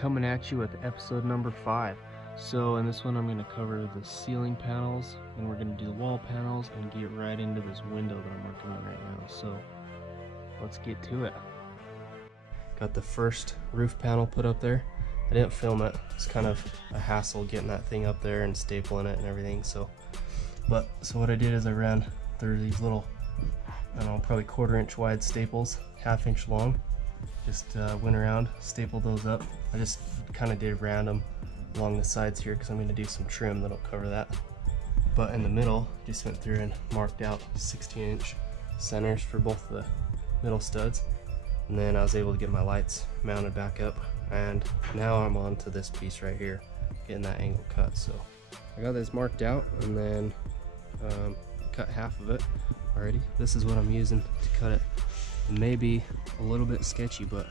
coming at you with episode number 5. So in this one I'm going to cover the ceiling panels, and we're going to do the wall panels and get right into this window that I'm working on right now. So let's get to it. Got the first roof panel put up there. I didn't film it. It's kind of a hassle getting that thing up there and stapling it and everything. So what I did is I ran through these little, I don't know, probably 1/4 inch wide staples, 1/2 inch long. Just went around, stapled those up. I just kind of did random along the sides here because I'm going to do some trim that'll cover that. But in the middle, just went through and marked out 16-inch centers for both the middle studs. And then I was able to get my lights mounted back up. And now I'm on to this piece right here, getting that angle cut. So I got this marked out and then cut half of it already. This is what I'm using to cut it. It may be a little bit sketchy, but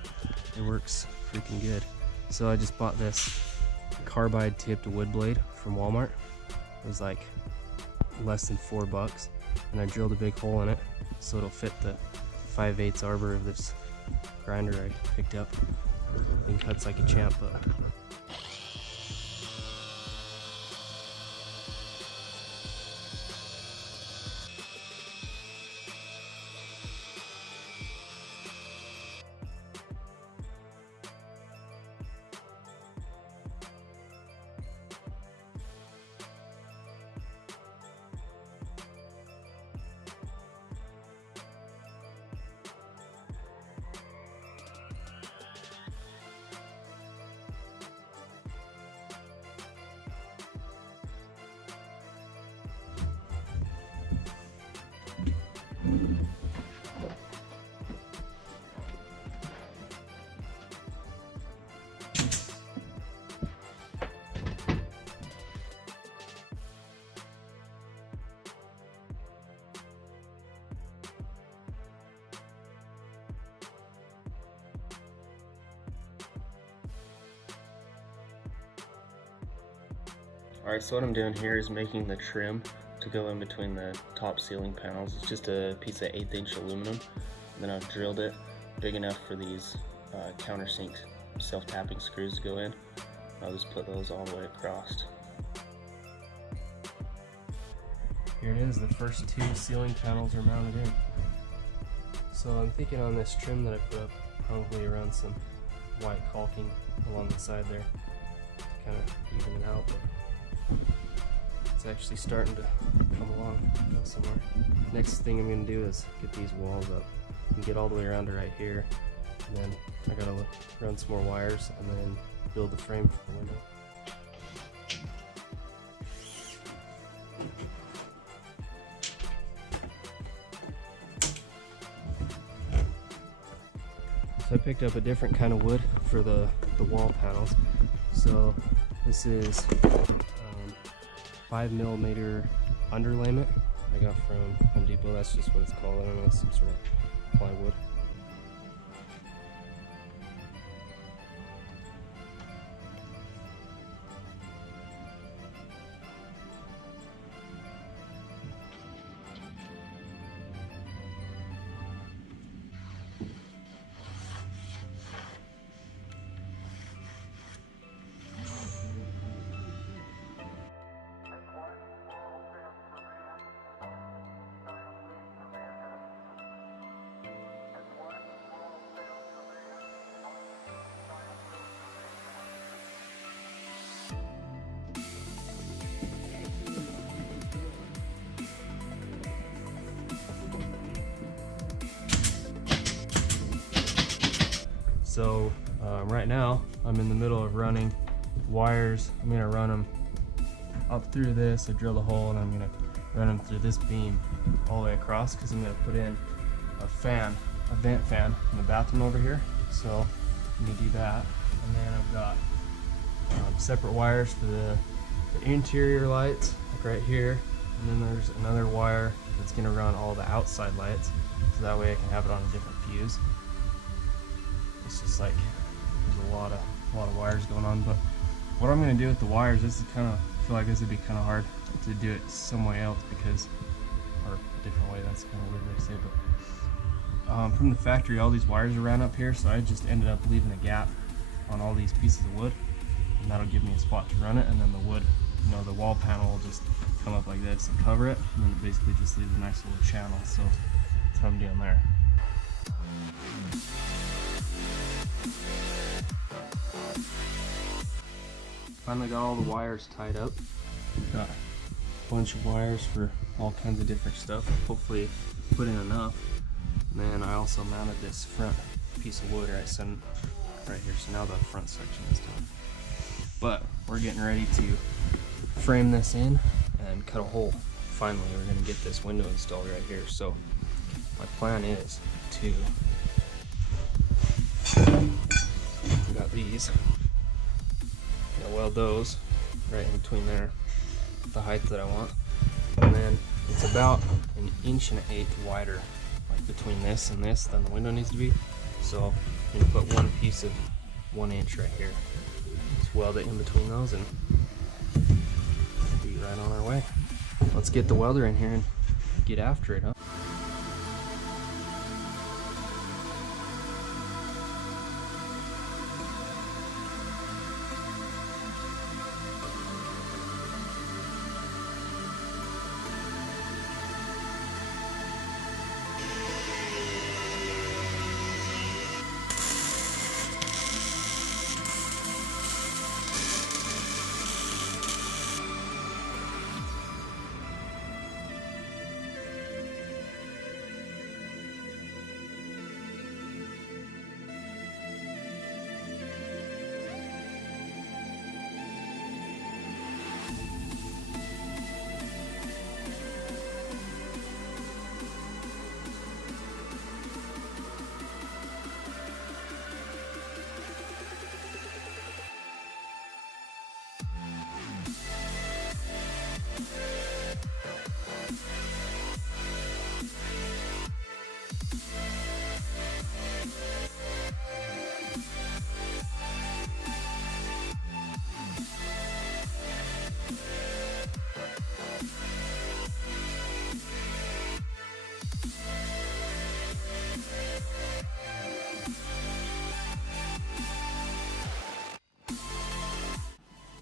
it works freaking good. So I just bought this carbide tipped wood blade from Walmart. It was like less than $4, and I drilled a big hole in it so it'll fit the 5/8 arbor of this grinder I picked up. It cuts like a champ, but alright, so what I'm doing here is making the trim to go in between the top ceiling panels. It's just a piece of 1/8 inch aluminum. And then I've drilled it big enough for these countersink self-tapping screws to go in. I'll just put those all the way across. Here it is, the first 2 ceiling panels are mounted in. So I'm thinking on this trim that I put up, probably around some white caulking along the side there to kind of even it out. But it's actually starting to come along, go somewhere. Next thing I'm going to do is get these walls up and get all the way around to right here. And then I got to run some more wires and then build the frame for the window. So I picked up a different kind of wood for the wall panels. So this is 5mm underlayment I got from Home Depot. That's just what it's called. I don't know, it's some sort of plywood. So right now I'm in the middle of running wires. I'm going to run them up through this. I drilled a hole and I'm going to run them through this beam all the way across because I'm going to put in a fan, a vent fan in the bathroom over here. So I'm going to do that. And then I've got separate wires for the interior lights, like right here. And then there's another wire that's going to run all the outside lights. So that way I can have it on a different fuse. It's just like there's a lot of wires going on, but what I'm going to do with the wires, this is kind of, I feel like this would be kind of hard to do it some way else because, or a different way, that's kind of weird way to say it, but from the factory all these wires are ran up here, so I just ended up leaving a gap on all these pieces of wood, and that'll give me a spot to run it, and then the wood, you know, the wall panel will just come up like this and cover it, and then it basically just leaves a nice little channel. So that's what I'm doing there. Finally got all the wires tied up. Got a bunch of wires for all kinds of different stuff. Hopefully put in enough. And then I also mounted this front piece of wood right here. So now the front section is done. But we're getting ready to frame this in and cut a hole. Finally, we're gonna get this window installed right here. So my plan is to, I got these, weld those right in between there, the height that I want, and then it's about 1.1 1/8 wider, like between this and this, than the window needs to be. So I'm gonna put one piece of 1 inch right here, just weld it in between those, and be right on our way. Let's get the welder in here and get after it, huh?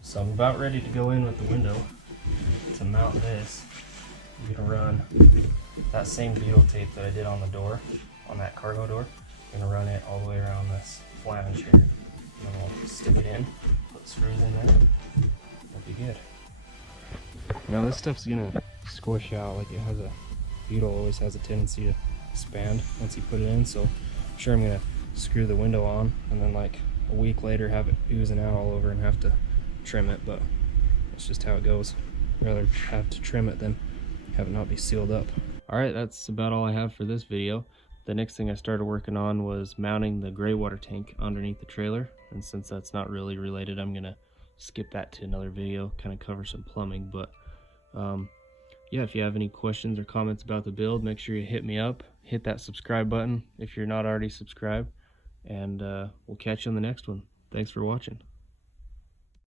So I'm about ready to go in with the window. To mount this, I'm gonna run that same butyl tape that I did on the door, on that cargo door. I'm gonna run it all the way around this flange here. And then we'll stick it in, put screws in there. It'll be good. Now this stuff's gonna squish out, like it has a, butyl always has a tendency to expand once you put it in. So I'm sure I'm gonna screw the window on, and then like a week later have it oozing out all over and have to trim it, but that's just how it goes. Rather have to trim it than have it not be sealed up. Alright, that's about all I have for this video. The next thing I started working on was mounting the gray water tank underneath the trailer, and since that's not really related, I'm gonna skip that to another video, kind of cover some plumbing. But yeah, if you have any questions or comments about the build, make sure you hit me up, hit that subscribe button if you're not already subscribed, and we'll catch you on the next one. Thanks for watching.